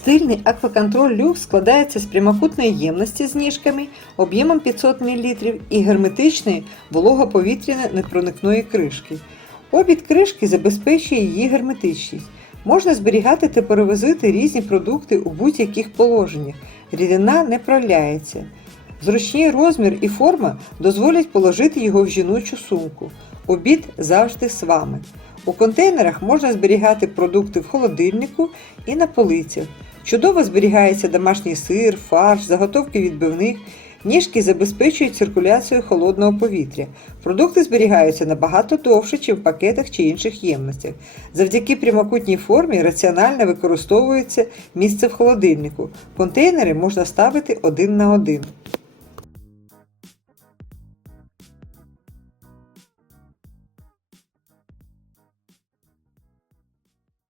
Стильний акваконтроль люкс складається з прямокутної ємності з ніжками об'ємом 500 мл і герметичної вологоповітряної непроникної кришки. Обід кришки забезпечує її герметичність. Можна зберігати та перевозити різні продукти у будь-яких положеннях. Рідина не проляється. Зручний розмір і форма дозволять положити його в жіночу сумку. Обід завжди з вами. У контейнерах можна зберігати продукти в холодильнику і на полицях. Чудово зберігається домашній сир, фарш, заготовки відбивних. Ніжки забезпечують циркуляцію холодного повітря. Продукти зберігаються набагато довше, ніж в пакетах чи інших ємностях. Завдяки прямокутній формі раціонально використовується місце в холодильнику. Контейнери можна ставити один на один.